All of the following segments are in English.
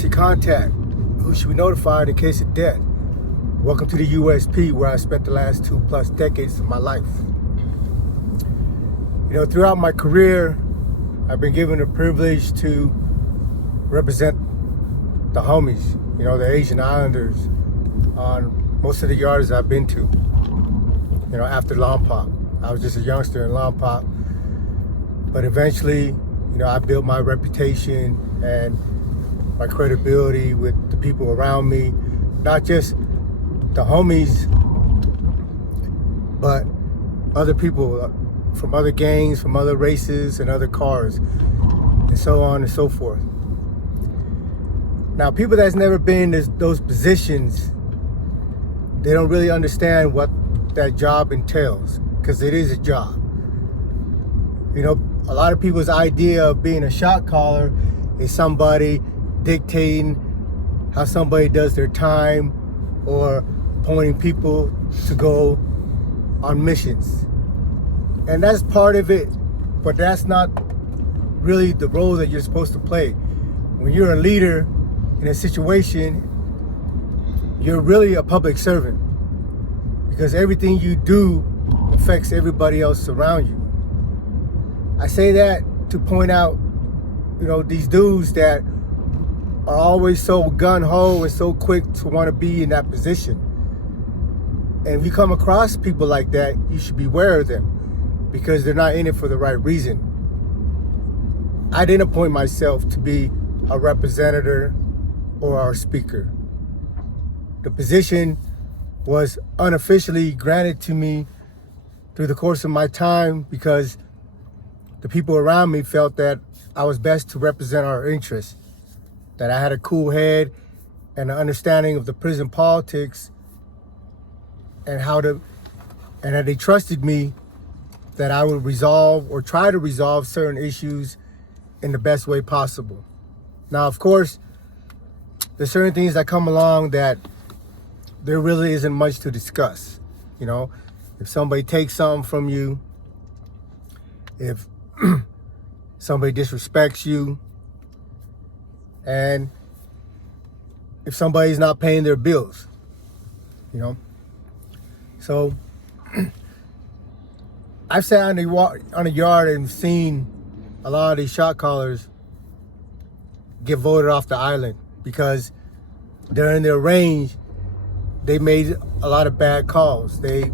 emergency contact. Who should be notified in case of death? Welcome to the USP, where I spent the last 2+ decades of my life. Throughout my career, I've been given the privilege to represent the homies, the Asian Islanders on most of the yards I've been to, after Lompoc. I was just a youngster in Lompoc, but eventually, I built my reputation and my credibility with the people around me, not just the homies, but other people from other gangs, from other races and other cars, and so on and so forth. Now, people that's never been in those positions, they don't really understand what that job entails, because it is a job. A lot of people's idea of being a shot caller is somebody dictating how somebody does their time or appointing people to go on missions. And that's part of it, but that's not really the role that you're supposed to play. When you're a leader in a situation, you're really a public servant, because everything you do affects everybody else around you. I say that to point out, these dudes that are always so gung-ho and so quick to want to be in that position. And if you come across people like that, you should beware of them, because they're not in it for the right reason. I didn't appoint myself to be a representative or a speaker. The position was unofficially granted to me through the course of my time, because the people around me felt that I was best to represent our interests, that I had a cool head and an understanding of the prison politics, and that they trusted me that I would resolve or try to resolve certain issues in the best way possible. Now, of course, there's certain things that come along that there really isn't much to discuss. If somebody takes something from you, if somebody disrespects you, and if somebody's not paying their bills, So I've sat on a yard and seen a lot of these shot callers get voted off the island because during their range, they made a lot of bad calls. They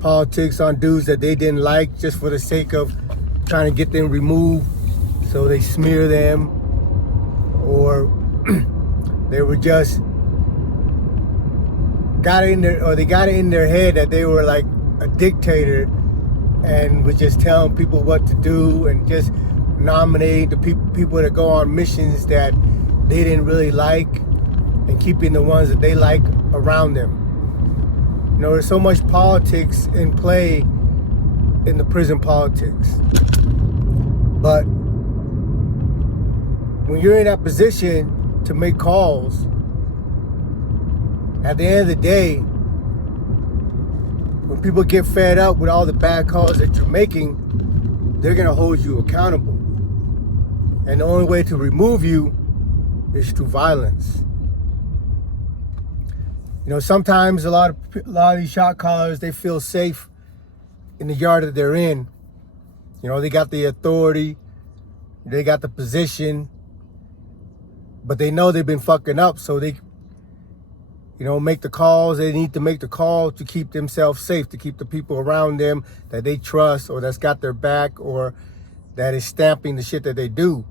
politics on dudes that they didn't like just for the sake of trying to get them removed, so they smear them, or they were just got it in their head that they were like a dictator and was just telling people what to do and just nominating the people that go on missions that they didn't really like and keeping the ones that they like around them. There's so much politics in play in the prison politics. But when you're in that position to make calls, at the end of the day, when people get fed up with all the bad calls that you're making, they're gonna hold you accountable. And the only way to remove you is through violence. Sometimes a lot of these shot callers, they feel safe in the yard that they're in. They got the authority, they got the position, but they know they've been fucking up, so they, make the calls. They need to make the call to keep themselves safe, to keep the people around them that they trust or that's got their back or that is stamping the shit that they do.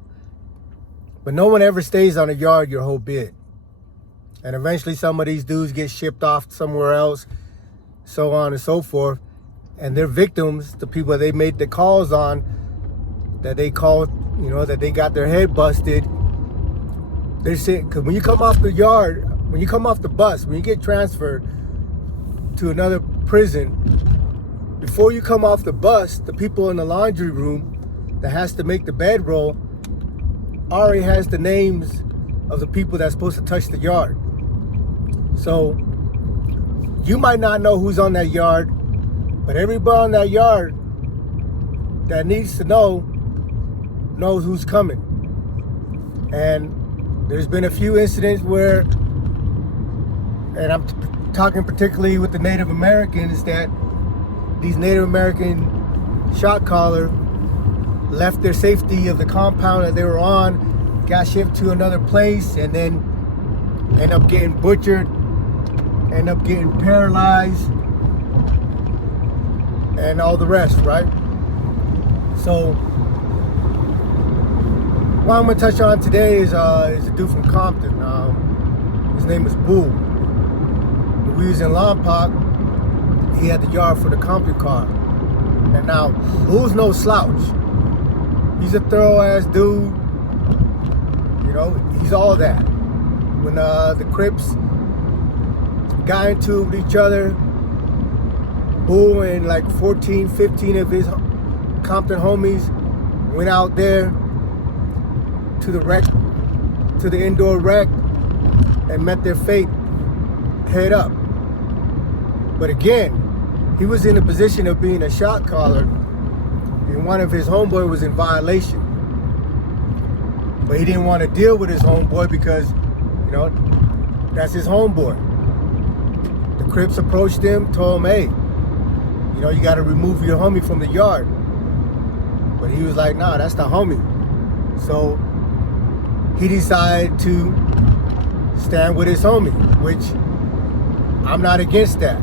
But no one ever stays on a yard your whole bid. And eventually some of these dudes get shipped off somewhere else, so on and so forth. And their victims, the people that they made the calls on, that they called, that they got their head busted, they're saying, because when you come off the yard, when you come off the bus, when you get transferred to another prison, before you come off the bus, the people in the laundry room that has to make the bedroll already has the names of the people that's supposed to touch the yard. So you might not know who's on that yard, but everybody on that yard that needs to know knows who's coming. And There's been a few incidents where, and I'm talking particularly with the Native Americans, that these Native American shot caller left their safety of the compound that they were on, got shipped to another place, and then end up getting butchered, end up getting paralyzed, and all the rest, right? So what I'm gonna touch on today is a dude from Compton. His name is Bull. When we was in Lompoc, he had the yard for the Compton car. And now, Bull's no slouch. He's a thorough ass dude. You know, he's all that. When the Crips got into it with each other, Bull and like 14, 15 of his Compton homies went out there to the wreck, to the indoor wreck, and met their fate head up. But again, he was in a position of being a shot caller, and one of his homeboy was in violation. But he didn't want to deal with his homeboy because, you know, that's his homeboy. The Crips approached him, told him, hey, you know, you got to remove your homie from the yard. But he was like, nah, that's the homie. So he decided to stand with his homie, which I'm not against that.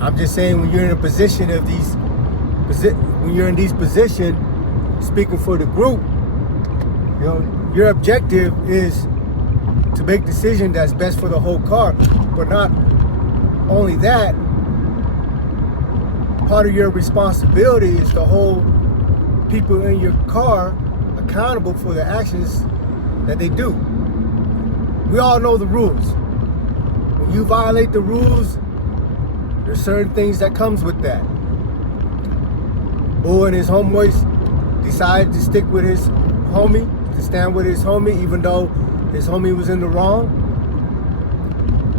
I'm just saying, when you're in a position of when you're in these positions, speaking for the group, you know, your objective is to make decision that's best for the whole car. But not only that, part of your responsibility is to hold people in your car accountable for the actions that they do. We all know the rules. When you violate the rules, there's certain things that comes with that. Bull and his homeboys decided to stick with his homie, to stand with his homie, even though his homie was in the wrong.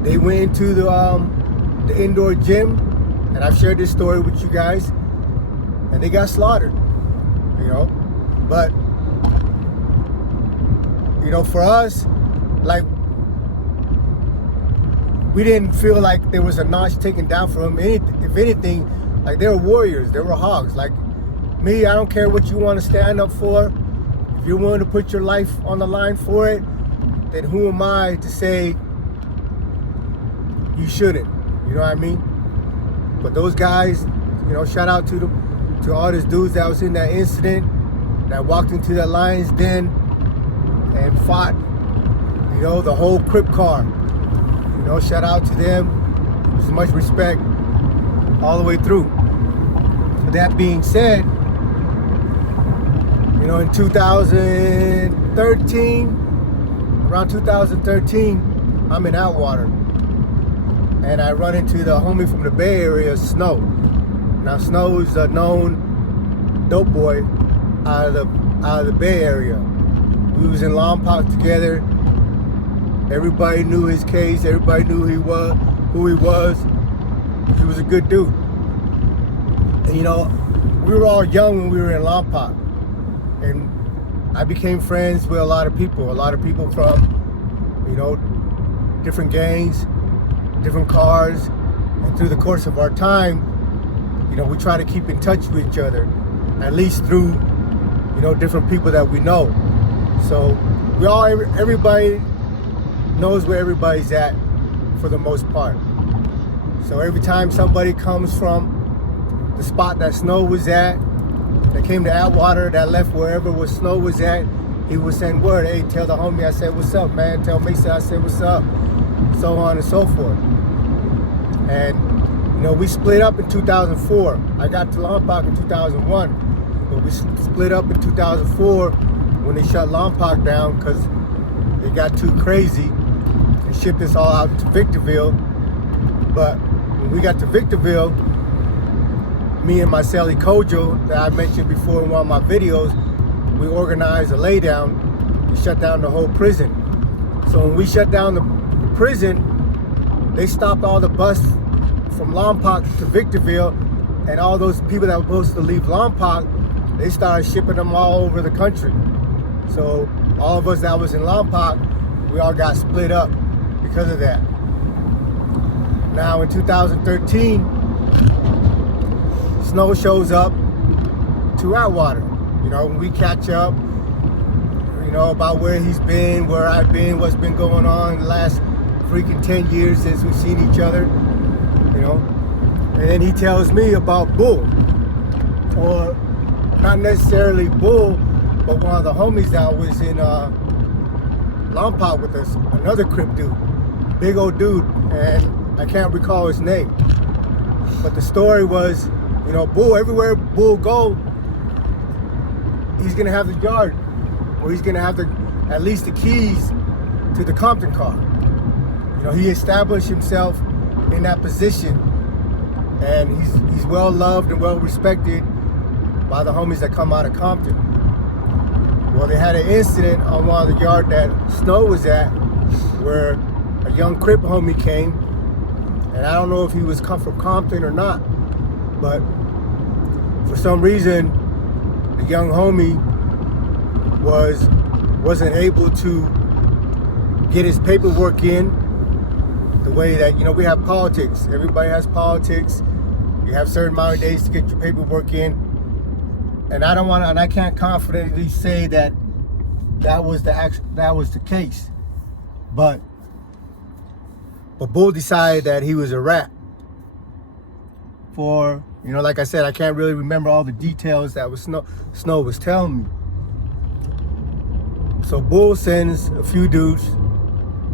They went into the indoor gym, and I've shared this story with you guys, and they got slaughtered, you know. But, you know, for us, like, we didn't feel like there was a notch taken down from them. If anything, like, they were warriors, they were hogs. Like me, I don't care what you want to stand up for. If you're willing to put your life on the line for it, then who am I to say you shouldn't? You know what I mean? But those guys, you know, shout out to them, to all those dudes that was in that incident, that walked into that lion's den and fought, you know, the whole Crip car. You know, shout out to them. There's much respect all the way through. With that being said, you know, in 2013, around 2013, I'm in Atwater, and I run into the homie from the Bay Area, Snow. Now, Snow is a known dope boy out of the Bay Area. We was in Lompoc together. Everybody knew his case. Everybody knew who he was. He was a good dude. And, you know, we were all young when we were in Lompoc, and I became friends with a lot of people from, you know, different gangs, different cars. And through the course of our time, you know, we try to keep in touch with each other, at least through, you know, different people that we know. So everybody knows where everybody's at for the most part. So every time somebody comes from the spot that Snow was at, that came to Atwater, that left wherever was Snow was at, he would send word, hey, tell the homie I said what's up, man. Tell Mesa I said what's up, so on and so forth. And, you know, we split up in 2004. I got to Lompoc in 2001, but we split up in 2004 when they shut Lompoc down because it got too crazy and shipped us all out to Victorville. But when we got to Victorville, me and my Sally Kojo that I mentioned before in one of my videos, we organized a laydown to shut down the whole prison. So when we shut down the prison, they stopped all the bus from Lompoc to Victorville, and all those people that were supposed to leave Lompoc, they started shipping them all over the country. So all of us that was in Lompoc we all got split up because of that. Now in 2013, Snow shows up to Atwater. You know, when we catch up, you know, about where he's been, where I've been, what's been going on the last freaking 10 years since we've seen each other, you know. And then he tells me about Bull, or not necessarily Bull, but one of the homies that was in Lompoc with us, another Crip dude, big old dude, and I can't recall his name. But the story was, you know, Bull, everywhere Bull go, he's gonna have the yard, or he's gonna have at least the keys to the Compton car. You know, he established himself in that position, and he's well loved and well respected by the homies that come out of Compton. Well, they had an incident on one of the yard that Snow was at, where a young Crip homie came, and I don't know if he was come from Compton or not, but for some reason, the young homie wasn't able to get his paperwork in the way that, you know, we have politics. Everybody has politics. You have a certain amount of days to get your paperwork in. And I can't confidently say that was the case. But Bull decided that he was a rat. For, you know, like I said, I can't really remember all the details that Snow was telling me. So Bull sends a few dudes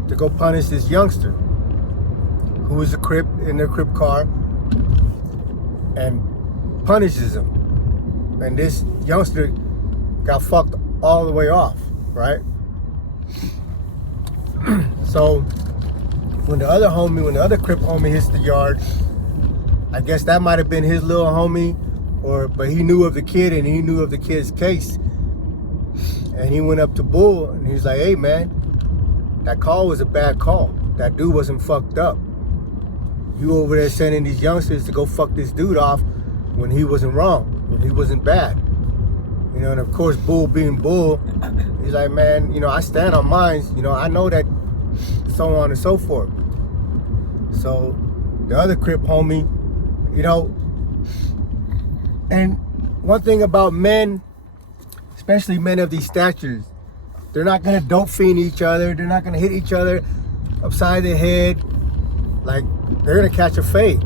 to go punish this youngster who was a Crip in their Crip car, and punishes him. And this youngster got fucked all the way off, right? So when the other Crip homie hits the yard, I guess that might have been his little homie, but he knew of the kid and he knew of the kid's case. And he went up to Bull and he was like, hey man, that call was a bad call. That dude wasn't fucked up. You over there sending these youngsters to go fuck this dude off when he wasn't wrong, when he wasn't bad. You know, and of course Bull being Bull, he's like, man, you know, I stand on mine, you know, I know that, so on and so forth. So the other Crip homie, you know, and one thing about men, especially men of these statures, they're not gonna dope fiend each other, they're not gonna hit each other upside the head. Like, they're gonna catch a fade.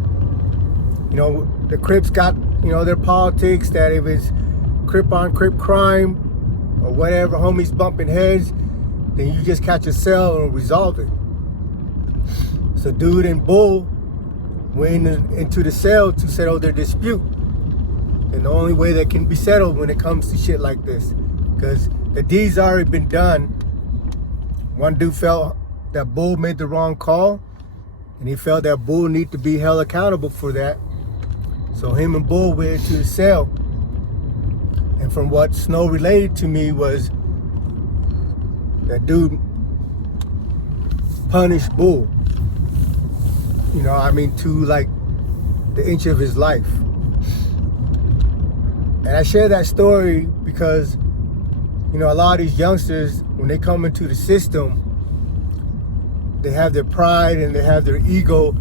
You know, the Crips got, you know, their politics, that if it's Crip on Crip crime or whatever, homies bumping heads, then you just catch a cell and resolve it. So Dude and Bull went into the cell to settle their dispute. And the only way that can be settled when it comes to shit like this, because the deed's already been done. One dude felt that Bull made the wrong call, and he felt that Bull needed to be held accountable for that. So him and Bull went into the cell. And from what Snow related to me was that dude punished Bull. You know, I mean, to like the inch of his life. And I share that story because, you know, a lot of these youngsters, when they come into the system, they have their pride and they have their ego,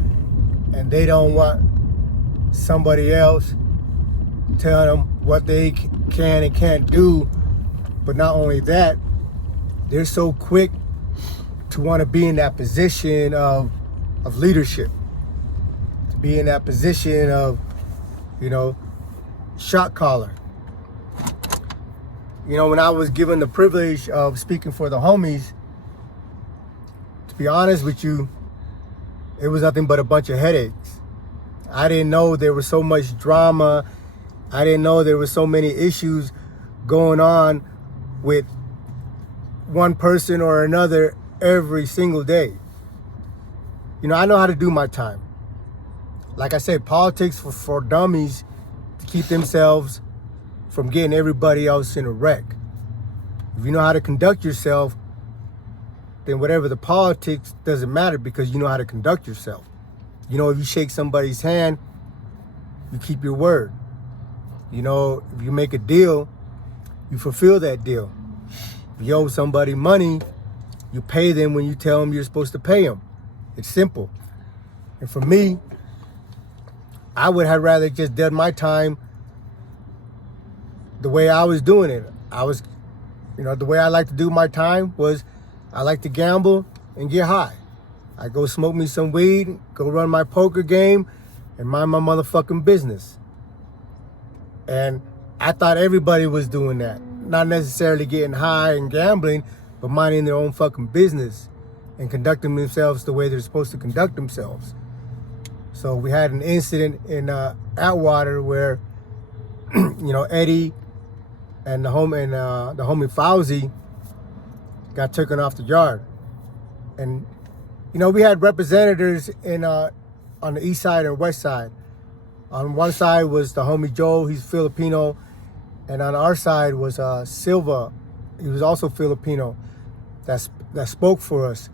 and they don't want somebody else telling them what they can and can't do. But not only that, they're so quick to want to be in that position of leadership, to be in that position of, you know, shot caller. You know, when I was given the privilege of speaking for the homies, to be honest with you, it was nothing but a bunch of headaches. I didn't know there was so much drama. I didn't know there was so many issues going on with one person or another every single day. You know, I know how to do my time. Like I said, politics for dummies to keep themselves from getting everybody else in a wreck. If you know how to conduct yourself, then whatever the politics doesn't matter, because you know how to conduct yourself. You know, if you shake somebody's hand, you keep your word. You know, if you make a deal, you fulfill that deal. If you owe somebody money, You pay them when you tell them you're supposed to pay them. It's simple. And for me, I would have rather just done my time the way I was doing it. The way I like to do my time was I like to gamble and get high. I go smoke me some weed, go run my poker game, and mind my motherfucking business. And I thought everybody was doing that. Not necessarily getting high and gambling, but minding their own fucking business and conducting themselves the way they're supposed to conduct themselves. So we had an incident in Atwater where, Eddie and the homie Fauzi got taken off the yard. And, we had representatives on the east side and west side. On one side was the homie Joe, he's Filipino. And on our side was Silva, he was also Filipino, that spoke for us.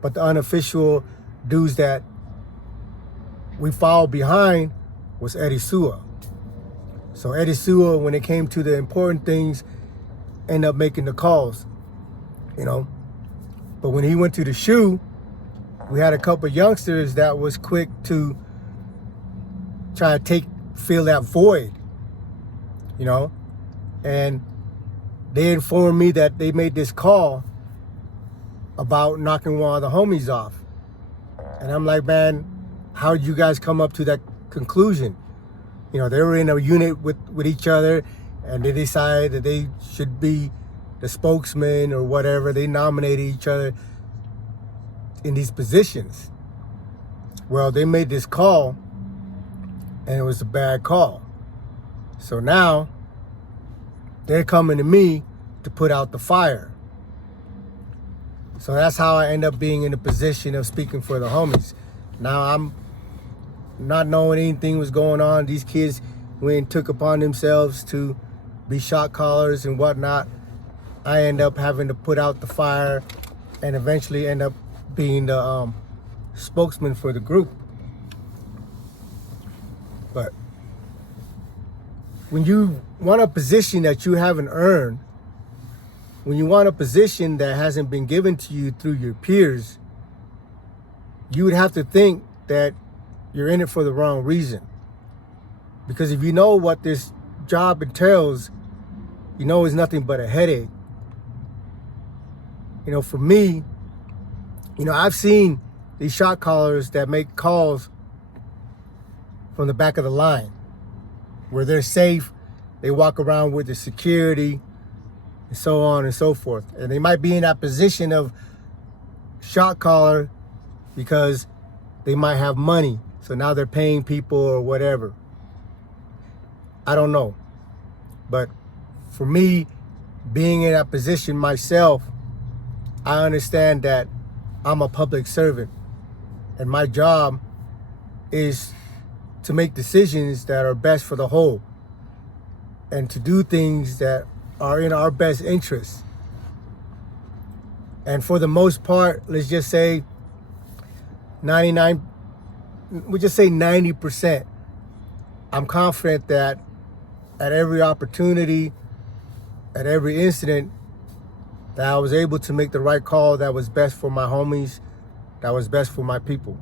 But the unofficial dudes that we followed behind was Eddie Sua. So Eddie Sua, when it came to the important things, ended up making the calls, But when he went to the shoe, we had a couple of youngsters that was quick to try to fill that void, And they informed me that they made this call about knocking one of the homies off. And I'm like, man, how did you guys come up to that conclusion? They were in a unit with each other, and they decided that they should be the spokesman or whatever. They nominated each other in these positions. Well, they made this call, and it was a bad call. So now they're coming to me to put out the fire. So that's how I end up being in a position of speaking for the homies. Now I'm not knowing anything was going on. These kids went and took upon themselves to be shot callers and whatnot. I end up having to put out the fire and eventually end up being the spokesman for the group. But when you want a position that you haven't earned, when you want a position that hasn't been given to you through your peers, you would have to think that you're in it for the wrong reason. Because if you know what this job entails, it's nothing but a headache. For me, I've seen these shot callers that make calls from the back of the line where they're safe. They walk around with the security and so on and so forth. And they might be in that position of shot caller because they might have money. So now they're paying people or whatever. I don't know. But for me, being in that position myself, I understand that I'm a public servant. And my job is to make decisions that are best for the whole. And to do things that are in our best interests. And for the most part, let's just say 90%. I'm confident that at every opportunity, at every incident, that I was able to make the right call that was best for my homies, that was best for my people.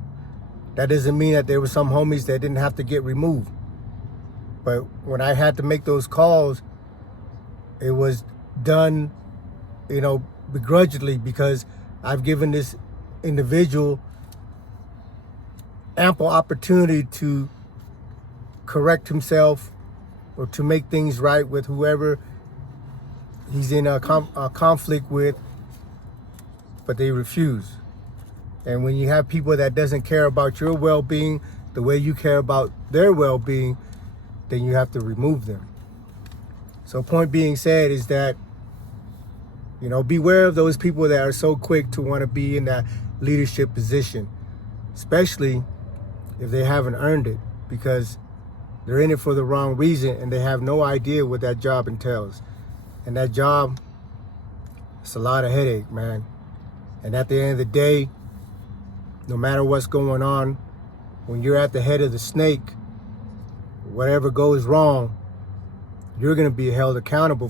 That doesn't mean that there were some homies that didn't have to get removed. But when I had to make those calls, it was done, begrudgingly, because I've given this individual ample opportunity to correct himself or to make things right with whoever he's in a conflict with, but they refuse. And when you have people that doesn't care about your well-being the way you care about their well-being, then you have to remove them. So point being said is that, beware of those people that are so quick to want to be in that leadership position, especially if they haven't earned it, because they're in it for the wrong reason and they have no idea what that job entails. And that job, it's a lot of headache, man. And at the end of the day, no matter what's going on, when you're at the head of the snake, whatever goes wrong, you're going to be held accountable.